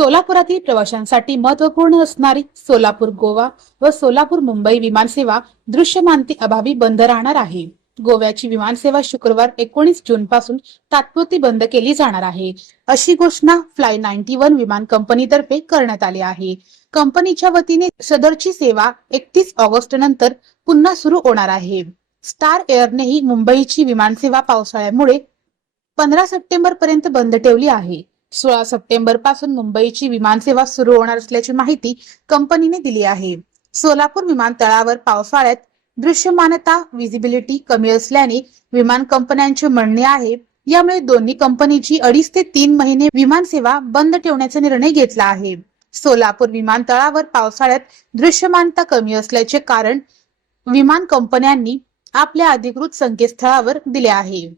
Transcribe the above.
सोलापुरातील प्रवाशांसाठी महत्त्वपूर्ण असणारी सोलापूर गोवा व सोलापूर मुंबई विमानसेवा दृश्यमानते अभावी बंद राहणार आहे। गोव्याची विमानसेवा शुक्रवार 19 जून पासून तात्पुरती बंद केली जाणार आहे, अशी घोषणा फ्लाय 91 विमान कंपनीतर्फे करण्यात आली आहे। कंपनीच्या वतीने सदरची सेवा 31 ऑगस्ट नंतर पुन्हा सुरू होणार आहे। स्टार एअरनेही मुंबईची विमानसेवा पावसाळ्यामुळे 15 सप्टेंबर पर्यंत बंद ठेवली आहे। 16 सप्टेंबर पासून मुंबईची विमानसेवा सुरू होणार असल्याची माहिती कंपनीने दिली आहे। सोलापूर विमानतळावर पावसाळ्यात दृश्यमानता विजिबिलिटी कमी असल्याने विमान कंपन्यांचे म्हणणे आहे, यामुळे दोन्ही कंपनीची 2.5 ते 3 महिने विमानसेवा बंद ठेवण्याचा निर्णय घेतला आहे। सोलापूर विमानतळावर पावसाळ्यात दृश्यमानता कमी असल्याचे कारण विमान कंपन्यांनी आपल्या अधिकृत संकेतस्थळावर दिले आहे।